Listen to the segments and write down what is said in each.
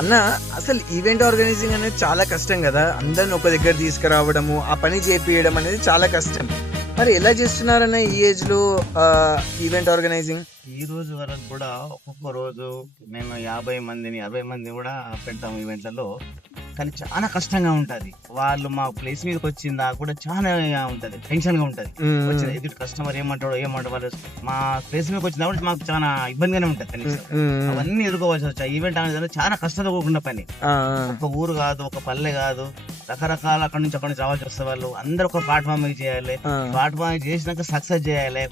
అన్న అసలు event organising అనేది చాలా కష్టం కదా, అందరిని ఒక దగ్గర తీసుకురావడము, ఆ పని చేపియడం అనేది చాలా కష్టం. మరి ఎలా చేస్తున్నారన్న ఈ ఏజ్ లో ఈవెంట్ ఆర్గనైజింగ్? ఈ రోజు వరకు కూడా ఒక్కొక్క రోజు మేము 50 మందిని 60 మందిని కూడా పెడతాము ఈవెంట్లలో. కానీ చాలా కష్టంగా ఉంటది. వాళ్ళు మా ప్లేస్ మీదకి వచ్చిందా కూడా చాలా ఉంటది, టెన్షన్ గా ఉంటది. వచ్చిన ఎదుటి కస్టమర్ ఏమంటాడో వాళ్ళు మా ప్లేస్ మీదకి వచ్చిందా కూడా మాకు చాలా ఇబ్బందిగానే ఉంటది. కనీసం అవన్నీ ఎదుర్కోవాల్సి వచ్చాయి. ఈవెంట్ అనేది చాలా కష్టంతో కూడుకున్న పని. ఒక ఊరు కాదు, ఒక పల్లె కాదు, రకరకాల అక్కడి నుంచి రావాల్సి వస్తే వాళ్ళు అందరూ ఒక ప్లాట్ఫామ్ చేయాలి. ప్లాట్ఫామ్ చేసినాక సక్సెస్ చేయాలి.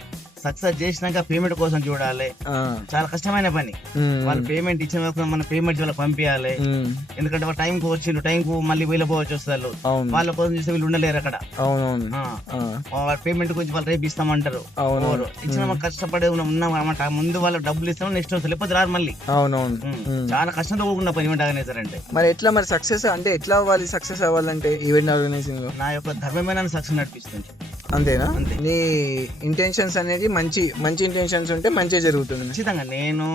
సక్సెస్ చేసినాక పేమెంట్ కోసం చూడాలి. చాలా కష్టమైన పని. వాళ్ళు పేమెంట్ ఇచ్చిన వరకు మన పేమెంట్ వాళ్ళకి పంపించాలి. ఎందుకంటే వాళ్ళ టైం కు వచ్చిండు, టైం కు మళ్ళీ వెళ్ళిపోవచ్చు వస్తారు. వాళ్ళ కోసం చూస్తే వీళ్ళు ఉండలేరు అక్కడ. వాళ్ళ పేమెంట్ గురించి వాళ్ళు రేపు ఇస్తామంటారు. ఇచ్చిన కష్టపడే ఉన్నామన్నమాట. ముందు వాళ్ళు డబ్బులు ఇస్తాం, నెక్స్ట్ వస్తారు, లేకపోతే రారు మళ్ళీ. చాలా కష్టంతో కూడుకున్న పని ఈవెంట్ ఆర్గనైజర్ అంటే. మరి ఎట్లా మరి సక్సెస్ అంటే ఎట్లా అవ్వాలి? సక్సెస్ అవ్వాలంటే ఈవెంట్ ఆర్గనైజింగ్ లో నా యొక్క ధర్మమైన సక్సెస్ నడిపిస్తుంది. అంతేనా? నీ ఇంటెన్షన్స్ అనేది మంచి ఇంటెన్షన్స్ ఉంటే మంచిగా జరుగుతుంది. ఖచ్చితంగా. నేను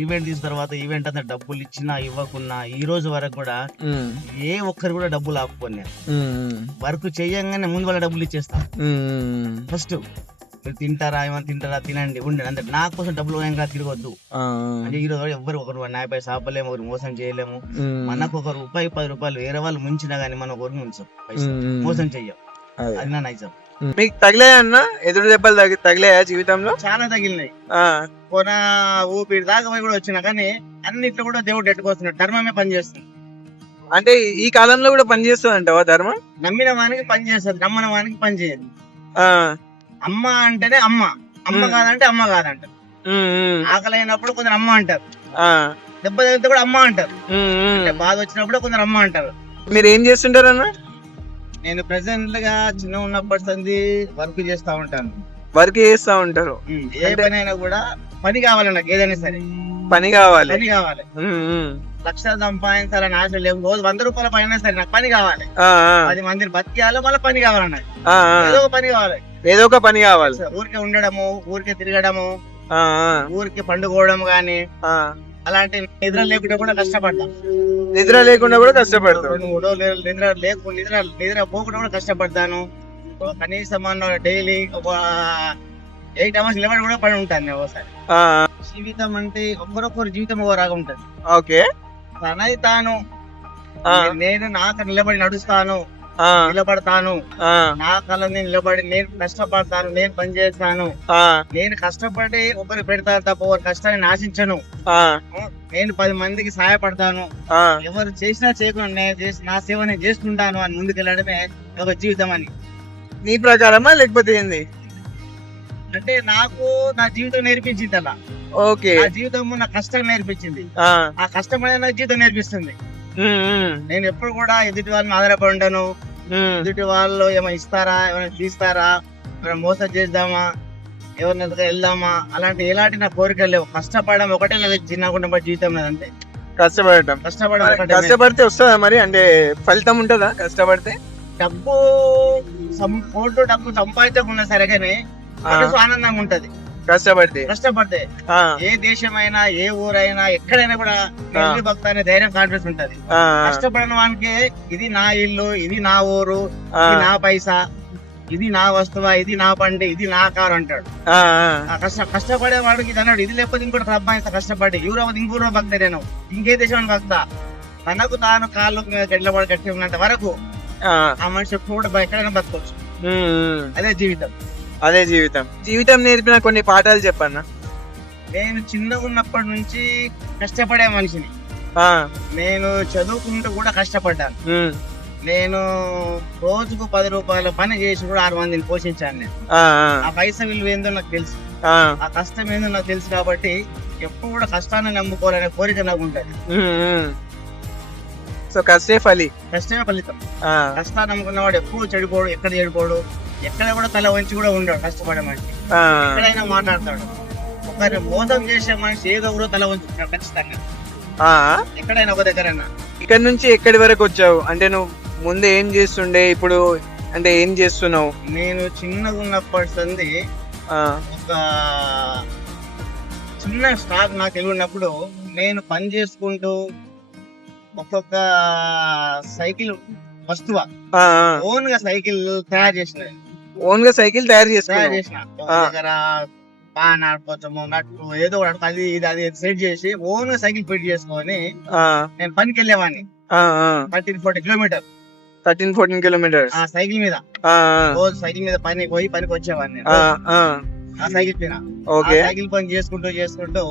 ఈవెంట్ తీసిన తర్వాత ఈవెంట్ అంతా డబ్బులు ఇచ్చినా ఇవ్వకున్నా ఈ రోజు వరకు కూడా ఏ ఒక్కరు కూడా డబ్బులు ఆపుకోను. వర్క్ చెయ్యంగానే ముందు వాళ్ళ డబ్బులు ఇచ్చేస్తా. ఫస్ట్ మీరు తింటారా, ఏమైనా తింటారా, తినండి, ఉండండి, అంటే నా కోసం డబ్బులు ఇంకా తిరగొద్దు. అంటే ఈ రోజు ఎవరు ఒకరు 50 పైసలు ఆపలేము, ఒకరు మోసం చేయలేము. మనకు ఒక రూపాయి 10 రూపాయలు వేరే వాళ్ళు ముంచినా గానీ మనం ఒకరిని ఉంచాం, మోసం చెయ్యం. అది నా నైజం. మీకు తగిలాయన్నా ఎదురు దెబ్బలు తగిలాయా జీవితంలో? చాలా తగిలినాయి. కొన ఊపిరి దాకా పోయి కూడా వచ్చినా కానీ అన్నిట్లో కూడా దేవుడు ఎట్టుకొస్తున్నాడు. ధర్మమే పనిచేస్తుంది. అంటే ఈ కాలంలో కూడా పనిచేస్తుంది అంటావా ధర్మం? నమ్మిన వానికి పని చేస్తుంది, నమ్మని వానికి పని చేయదు. అమ్మ అంటేనే అమ్మ, అమ్మ కాదంటే అమ్మ కాదంటారు. ఆకలి అయినప్పుడు కొందరు అమ్మ అంటారు, దెబ్బ తగిలితే కూడా అమ్మ అంటారు, బాధ వచ్చినప్పుడు కొందరు అమ్మ అంటారు. మీరు ఏం చేస్తుంటారు అన్న? నేను ప్రెసెంట్ గా చిన్న ఉన్నప్పటి సంది వర్క్ చేస్తా ఉంటాను. వర్క్ చేస్తా ఉంటారు. ఏ పని అయినా కూడా పని కావాలి నాకు. ఏదైనా సరే పని కావాలి. లక్షలు సంపాదించాలని ఆశ లేవు. రోజు 100 రూపాయల పైన సరే నాకు పని కావాలి. 10 మందిని బతికేయాలి, మళ్ళీ పని కావాలన్నది. ఏదో ఒక పని కావాలి, ఏదో ఒక పని కావాలి. ఊరికే ఉండడము, ఊరికే తిరగడము, ఊరికే పండుకోవడం గాని అలాంటి నిద్ర లేకుండా కూడా కష్టపడ్డా. నిద్ర లేకుండా కూడా కష్టపడతాను. నిద్ర పోకుండా కూడా కష్టపడతాను. కనీసం డైలీ ఒక 8 hours నిలబడి కూడా పడి ఉంటాను ఒకసారి. జీవితం అంటే ఒక్కరొక్కరు జీవితం ఒక రాగా ఉంటది. ఓకే. తనది తాను, నేను నాకు నిలబడి నడుస్తాను, నిలబడతాను, నా కళ నిలబడి నేను కష్టపడతాను, నేను పని చేస్తాను. నేను కష్టపడి ఒకరు పెడతాను తప్ప ఒకరి కష్టాన్ని నాశించను. నేను 10 మందికి సహాయపడతాను. ఎవరు చేసినా చేయకుండా నా సేవ నేను చేసుకుంటాను అని ముందుకెళ్ళడమే ఒక జీవితం అని. నీ ప్రకారమా లేకపోతే ఏంది? అంటే నాకు నా జీవితం నేర్పించింది అలా. ఓకే. నా జీవితం నా కష్టం నేర్పించింది. ఆ కష్టం అనేది నా జీవితం నేర్పిస్తుంది. నేను ఎప్పుడు కూడా ఎదుటి వాళ్ళని ఆధారపడి ఉంటాను. ఎదుటి వాళ్ళు ఏమైనా ఇస్తారా, ఏమైనా తీస్తారా, ఏమైనా మోసం చేద్దామా, ఎవరిని వెళ్దామా, ఎలాంటి నా కోరికలు లేవు. కష్టపడడం ఒకటే నాకు చిన్నకుండా జీవితం అంతే. కష్టపడితే వస్తుందా మరి? అంటే ఫలితం ఉంటుందా కష్టపడితే? డబ్బు సంపాదించకుండా సరే కానీ ఆనందంగా ఉంటది కష్టపడితే. ఏ దేశమైనా, ఏ ఊరైనా, ఎక్కడైనా కూడా భక్త అనే ధైర్యం, కాన్ఫిడెన్స్ ఉంటది. కష్టపడిన వానికి ఇది నా ఇల్లు, ఇది నా ఊరు, ఇది నా పైసా, ఇది నా వస్తువా, ఇది నా పండి, ఇది నా కారు అంటాడు. కష్టపడే వాడికి ఇది అన్నాడు. ఇది లేకపోతే ఇంకోటి సంపాదిస్తా కష్టపడి. యూరోప్ ఇంకూరో భక్త, నేను ఇంకే దేశానికి భక్త. తనకు తాను కాళ్ళు గడ్డపడి కట్టి ఉన్నంత వరకు ఆ మనిషి కూడా ఎక్కడైనా బతకొచ్చు. అదే జీవితం నేర్పిన కొన్ని పాఠాలు చెప్పన్నా. నేను చిన్నగా ఉన్నప్పటి నుంచి కష్టపడే మనిషిని. నేను చదువుకుంటూ కూడా కష్టపడ్డాను. నేను రోజుకు 10 రూపాయల పని చేసి కూడా 6 మందిని పోషించాను. నేను ఆ పైసా విలువ ఏందో నాకు తెలుసు, ఆ కష్టం ఏందో నాకు తెలుసు. కాబట్టి ఎప్పుడు కూడా కష్టాన్ని నమ్ముకోవాలనే కోరిక నాకు ఉంటుంది. సో కష్టమే ఫలితం. కష్టాన్ని నమ్ముకున్నవాడు ఎప్పుడు చెడిపోడు, ఎక్కడ చెడిపోడు, ఎక్కడ కూడా తల వంచి కూడా ఉండడు. కష్టపడే మనిషి ఎక్కడైనా మాట్లాడతాడు. ఒకరిని మోసం చేసే మనిషి ఏదో కూడా తల వంచుకుంటాడు ఖచ్చితంగా, ఎక్కడైనా ఒక దగ్గరైనా. ఇక్కడ నుంచి ఎక్కడి వరకు వచ్చావు? అంటే నువ్వు ముందు ఏం చేస్తుండే, ఇప్పుడు అంటే ఏం చేస్తున్నావు? నేను చిన్నగా ఉన్నప్పటి సంది ఒక చిన్న స్టాక్ నాకు తెలియనప్పుడు నేను పని చేసుకుంటూ ఒక్కొక్క సైకిల్ వస్తువా ఆ, ఓన్ గా సైకిల్ తయారు చేసిన ఓన్ గా సైకిల్ తయారు చేసుకున్నావు. చేసిన దగ్గర పాన్ ఆడుకోవచ్చము నట్టు ఏదో ఒకటి అది ఇది అది సెట్ చేసి ఓన్ గా సైకిల్ ఫిట్ చేసుకొని ఆ, నేను పనికి వెళ్ళేవాడిని ఆ, ఆ. 13-14 కిలోమీటర్ 13-14 కిలోమీటర్స్. ఆ సైకిల్ మీద ఆ, రోజు సైకిల్ మీద పనికి వచ్చేవాడిని నేను. ఆ, ఆ, ఆ సైకిల్ మీద ఓకే. సైకిల్ పని చేసుకుంటూ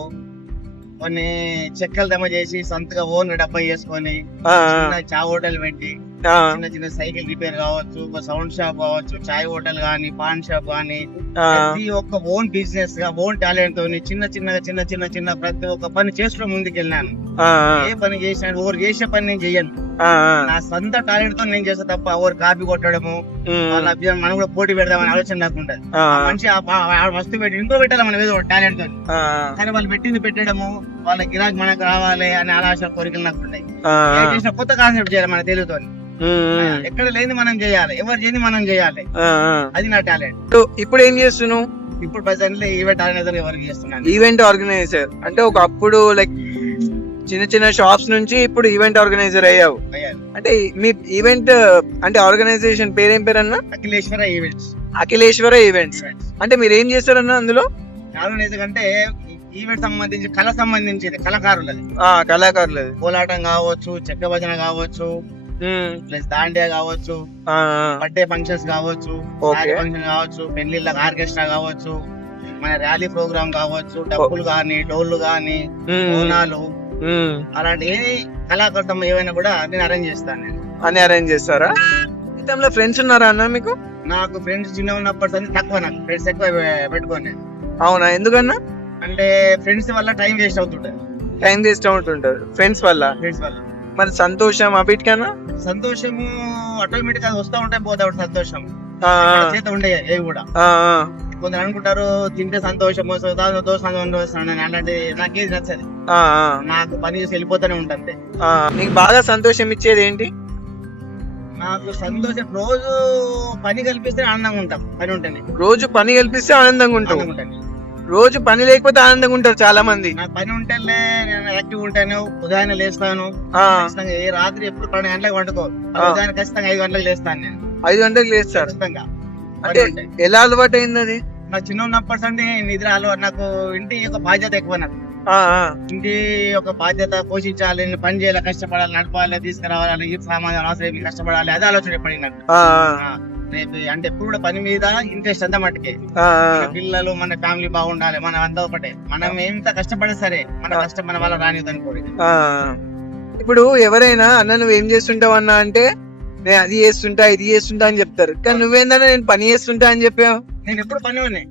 కొన్ని చెక్కలు దమ చేసి సొంతగా ఓన్ డబ్బా చేసుకొని ఆ, చిన్న చాయ్ హోటల్ పెట్టి ఆ, చిన్న సైకిల్ రిపేర్ కావచ్చు, ఒక సౌండ్ షాప్ కావచ్చు, చాయ్ హోటల్ గానీ పాన్ షాప్ గానీ ఆ, ప్రతి ఒక్క ఓన్ బిజినెస్ గా ఓన్ టాలెంట్ తోని చిన్న ప్రతి ఒక్క పని చేసుకుని ముందుకు వెళ్ళాను. ఆ, ఏ పని చేసినా ఓరు చేసే పని నేను చెయ్యను. ఆ, ఆ. నా సొంత టాలెంట్ తో నేను చేస్తా తప్ప ఓరు కాపీ కొట్టడము వాళ్ళ అభ్యర్థి మనం కూడా పోటీ పెడదామని ఆలోచన నాకు ఉంటది. ఆ, ఆ మనిషి ఆ వస్తువు పెట్టి ఇంకో పెట్టాలి మనం ఏదో టాలెంట్ తో, ఆ, కానీ వాళ్ళు పెట్టింది పెట్టడము వాళ్ళ గిరాకీ మనకు రావాలి అనే ఆలోచన కోరికలు నాకు ఉన్నాయి. ఆ, ఏ చేసిన కొత్త కాన్సెప్ట్ చేయాలి మన తెలుగుతో, ఎక్కడ లేని మనం చేయాలి, ఎవరు చేయని మనం చేయాలి, ఆ, ఆ. అది నా టాలెంట్. ఇప్పుడు ఏం చేస్తున్నావు? ఇప్పుడు ప్రెసెంట్ ఈవెంట్ ఆర్గనైజర్ వర్క్ చేస్తున్నాను. ఈవెంట్ ఆర్గనైజర్ అంటే ఒకప్పుడు లైక్ చిన్న షాప్స్ నుంచి ఇప్పుడు ఈవెంట్ ఆర్గనైజర్ అయ్యావు. అంటే మీ ఈవెంట్ అంటే ఆర్గనైజేషన్ పేరేం పేరన్నా? అఖిలేశ్వర ఈవెంట్స్. అఖిలేశ్వర ఈవెంట్స్. అంటే మీరు ఏం చేస్తారన్నా అందులో? ఆర్గనైజర్ అంటే ఈవెంట్ సంబంధించి కళ సంబంధించింది, కళాకారులది. కళాకారులది. కోలాటం కావచ్చు, చెక్క భజన కావచ్చు, ప్లస్ దాండియా కావచ్చు, బర్త్డే ఫంక్షన్స్ కావచ్చు, ఫంక్షన్ కావచ్చు, పెళ్లిళ్ళ ఆర్కెస్ట్రా కావచ్చు, మన ర్యాలీ ప్రోగ్రామ్ కావచ్చు, డప్పులు గాని డోళ్లు గాని బోనాలు అలాంటి ఏ కళాకృతం ఏమైనా కూడా నేను అరేంజ్ చేస్తాను. నేను అని అరేంజ్ చేస్తారా? జీవితంలో ఫ్రెండ్స్ ఉన్నారా అన్న మీకు? నాకు ఫ్రెండ్స్ చిన్న ఉన్నప్పటి నుంచి తక్కువ, నాకు ఫ్రెండ్స్ ఎక్కువ పెట్టుకోండి. అవునా? ఎందుకన్నా? అంటే ఫ్రెండ్స్ వల్ల టైం వేస్ట్ అవుతుంటది. టైం వేస్ట్ అవుతుంటారు ఫ్రెండ్స్ వల్ల. మరి సంతోషం అవిటికన్నా? సంతోషము ఆటోమేటిక్ గా వస్తా ఉంటాయి, పోతా ఉంటాయి. సంతోషం చేత ఉండే ఏవి కూడా. కొందరు అనుకుంటారు తింటే సంతోషము అలాంటి నాకేది నచ్చదు. నాకు పని చేసి వెళ్ళిపోతానే ఉంటుంది. నీకు బాగా సంతోషం ఇచ్చేది ఏంటి? నాకు సంతోషం రోజు పని కల్పిస్తే ఆనందంగా ఉంటాం. పని ఉంటేనే రోజు పని కల్పిస్తే ఆనందంగా ఉంటాం. రోజు పని లేకపోతే ఆనందంగా ఉంటారు చాలా మంది. నాకు పని ఉంటేనే నేను యాక్టివ్ ఉంటాను. ఉదయాన్నే లేస్తాను. ఏ రాత్రి ఎప్పుడు 12 గంటలకు వండుకో, ఉదయాన్నే ఖచ్చితంగా 5 గంటలకు లేస్తాను. నేను 5 గంటలకు లేస్తాను ఖచ్చితంగా. అంటే ఎలా అలవాటు అయింది అది? నాకు చిన్న ఉన్నప్పటి నుండి నిద్ర అలవాటు. నాకు ఇంటి ఒక బాధ్యత ఎక్కువ. నాకు ఇంటి ఒక బాధ్యత పోషించాలి, పని చేయాలి, కష్టపడాలి, నడపాలి, తీసుకురావాలి, ఈ సామాన్యం అవసరం కష్టపడాలి, అదే ఆలోచన ఎప్పటికీ నాకు. రేపు అంటే ఎప్పుడు కూడా పని మీద ఇంట్రెస్ట్ అంతా మట్టుకే. మన పిల్లలు మన ఫ్యామిలీ బాగుండాలి, మనం అంతా ఒకటే. మనం ఎంత కష్టపడే సరే మన కష్టం మన వల్ల రానిది అనుకోండి. ఇప్పుడు ఎవరైనా అన్న నువ్వు ఏం చేస్తుంటావు అన్నా అంటే నేను అది చేస్తుంటా ఇది చేస్తుంటా అని చెప్తారు. కానీ నువ్వేందన్నా నేను పని చేస్తుంటా అని చెప్పావు. నేను ఎప్పుడు పని ఉన్నాయి.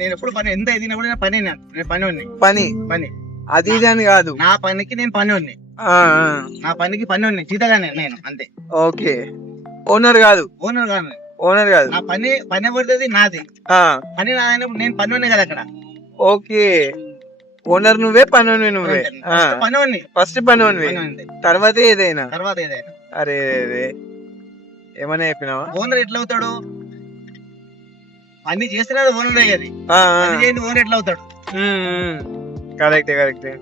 నేను ఎప్పుడు పని ఎంత ఎదిగినా కూడా నేను పని ఉన్నాయి. పని అది ఇది అని కాదు, నా పనికి నేను పని ఉన్నాయి. నా పనికి పని ఉన్నాయి జీతగానే నేను అంతే. ఓకే. ఓనర్ కాదు. నా పని పడుతుంది నాది. పని నాదైనప్పుడు నేను పని ఉన్నాయి కదా అక్కడ. ఓకే. ఓనర్ నువ్వే, పని నువ్వే. ఫస్ట్ పని తర్వాత ఏదైనా. అరే ఏమన్నా చెప్పినావా? ఓనర్ ఎట్లా అవుతాడు? పని చేస్తే ఓనర్ అయ్యేది. ఓనర్ ఎట్లా అవుతాడు? కరెక్టే.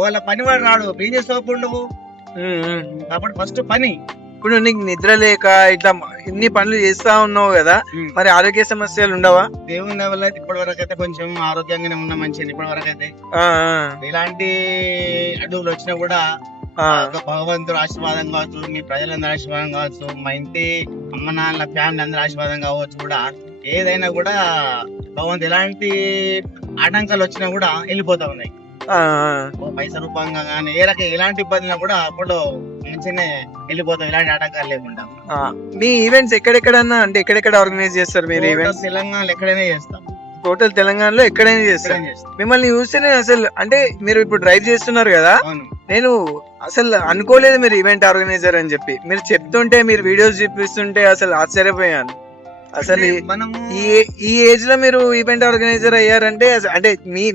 వాళ్ళ పని వాడు రాడు, ఏం చేస్తావు నువ్వు? కాబట్టి ఫస్ట్ పని. ఇప్పుడు నీకు నిద్ర లేక ఇట్లా ఇన్ని పనులు చేస్తా ఉన్నావు కదా, మరి ఆరోగ్య సమస్యలు ఉండవా? దేవుని వల్ల ఇప్పటి వరకు అయితే కొంచెం ఆరోగ్యంగానే ఉన్నా మంచిది. ఇప్పటి వరకు అయితే ఇలాంటి అడుగులు వచ్చినా కూడా భగవంతుడు ఆశీర్వాదం కావచ్చు, మీ ప్రజలందరూ ఆశీర్వాదం కావచ్చు, మా ఇంటి అమ్మ నాన్నల ఫ్యామిలీ అందరూ ఆశీర్వాదం కావచ్చు, కూడా ఏదైనా కూడా భగవంతుడు ఎలాంటి ఆటంకాలు వచ్చినా కూడా వెళ్ళిపోతా ఉన్నాయి. పైసా రూపంగా కానీ ఎలాంటి ఇబ్బందులు కూడా అప్పుడు మంచిగానే వెళ్ళిపోతాం, ఎలాంటి ఆటంకాలు లేకుండా. మీ ఈవెంట్స్ ఎక్కడెక్కడన్నా అంటే ఎక్కడెక్కడ ఆర్గనైజ్ చేస్తారు మీరు? ఈవెంట్స్ తెలంగాణలో ఎక్కడైనా చేస్తాం. టోటల్ తెలంగాణలో ఎక్కడైనా చేస్తారు. మిమ్మల్ని చూస్తేనే అసలు అంటే మీరు ఇప్పుడు డ్రైవ్ చేస్తున్నారు కదా, నేను అసలు అనుకోలేదు మీరు ఈవెంట్ ఆర్గనైజర్ అని చెప్పి. మీరు చెప్తుంటే, మీరు వీడియోస్ చూపిస్తుంటే అసలు ఆశ్చర్యపోయాను. అసలు ఈ ఏజ్ లో మీరు ఈవెంట్ ఆర్గనైజర్ అయ్యారంటే అంటే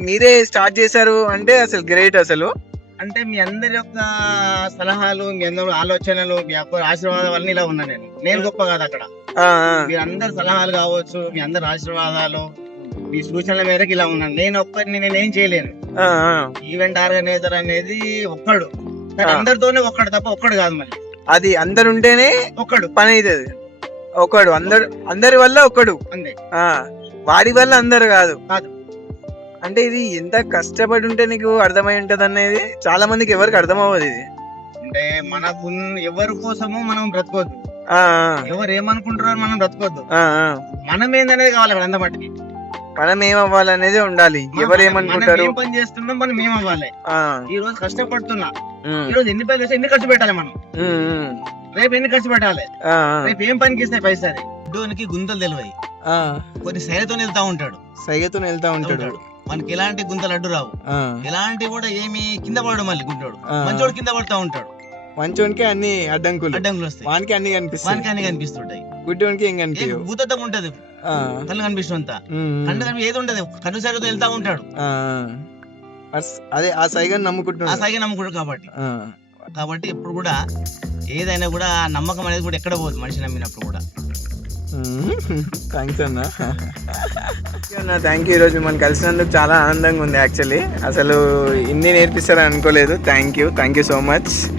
మీరే స్టార్ట్ చేశారు అంటే అసలు గ్రేట్. అసలు అంటే మీ అందరి యొక్క సలహాలు, మీ అందరి ఆలోచనలు, మీ యొక్క ఆశీర్వాదాల వల్ల ఇలా ఉన్నా. నేను గొప్ప కాదు అక్కడ. మీ అందరి సలహాలు కావచ్చు, మీ అందరి ఆశీర్వాదాలు, మీ సూచనల మేరకు ఇలా ఉన్నాను. నేనేం చేయలేను. ఈవెంట్ ఆర్గనైజర్ అనేది ఒక్కడు కానీ అందరితోనే ఒక్కడు తప్ప ఒక్కడు కాదు మళ్ళీ. అది అందరు ఉంటేనే ఒక్కడు పని అవుతుంది. ఒకడు అందరి వల్ల ఒకడు, అంతే. వాడి వల్ల అందరు కాదు. కాదు. అంటే ఇది ఎంత కష్టపడి ఉంటే నీకు అర్థమై ఉంటది అనేది చాలా మందికి ఎవరికి అర్థం అవ్వదు ఇది. అంటే మనకు ఎవరి కోసము మనం బ్రతకొద్దు, ఆ, ఎవరు ఏమనుకుంటారో మనం బ్రతకొద్దు, ఆ, ఆ. మనం ఏందనేది కావాలి అక్కడ అంత మట్టికి. మనం ఏమవ్వాలనేది ఉండాలి. ఎవరు ఏమనుకుంటారు, మనం ఏం పని చేస్తున్నాం, మనం ఏం అవ్వాలి. ఆ, ఈ రోజు కష్టపడుతున్నా, ఉమ్, ఈ రోజు ఎన్ని పైసలు వస్తే ఎన్ని ఖర్చు పెట్టాలి మనం, ఉమ్, ఉమ్, రేపు ఎన్ని ఖర్చు పెట్టాలి, ఆ, రేపు ఏం పనికి ఇస్తాయి పైసలు. గుడ్డోనికి గుంతలు తెలివాయి, ఆ, కొన్ని సైలతో వెళ్తా ఉంటాడు, సైగతో వెళ్తా ఉంటాడు. మనకి ఎలాంటి గుంతలు అడ్డు రావు, ఆ, ఎలాంటి కూడా ఏమి కింద పడడు. మళ్ళీ గుడ్డోడు ఆ. మంచోడు కింద పడుతూ ఉంటాడు, మంచోనికి అన్ని అడ్డంకులు, అడ్డంకులు వస్తాయి, వానికి అన్ని కనిపిస్తాయి, వానికి అన్ని కనిపిస్తుంటాయి. గుడ్డోనికి ఏం కనిపించవు. భూతత్వం ఉంటది, ఆ, కళ్ళు కనిపిస్తుందంతా, ఉమ్, కళ్ళు కనిపి ఏది ఉంటది, కన్ను సైలతో వెళ్తా ఉంటాడు. ఆ, అదే ఆ సైగని ఆ నమ్ముకుంటున్నాడు. సాగి నమ్ముకుంటాడు కాబట్టి. ఆ, కాబట్టి ఎప్పుడు కూడా ఏదైనా కూడా ఆ నమ్మకం అనేది కూడా ఎక్కడ పోదు మనిషి నమ్మినప్పుడు కూడా. థ్యాంక్స్ అన్న. Thank you. ఈరోజు మనం కలిసినందుకు చాలా ఆనందంగా ఉంది యాక్చువల్లీ. అసలు ఇన్ని నేర్పిస్తారని అనుకోలేదు. Thank you so much.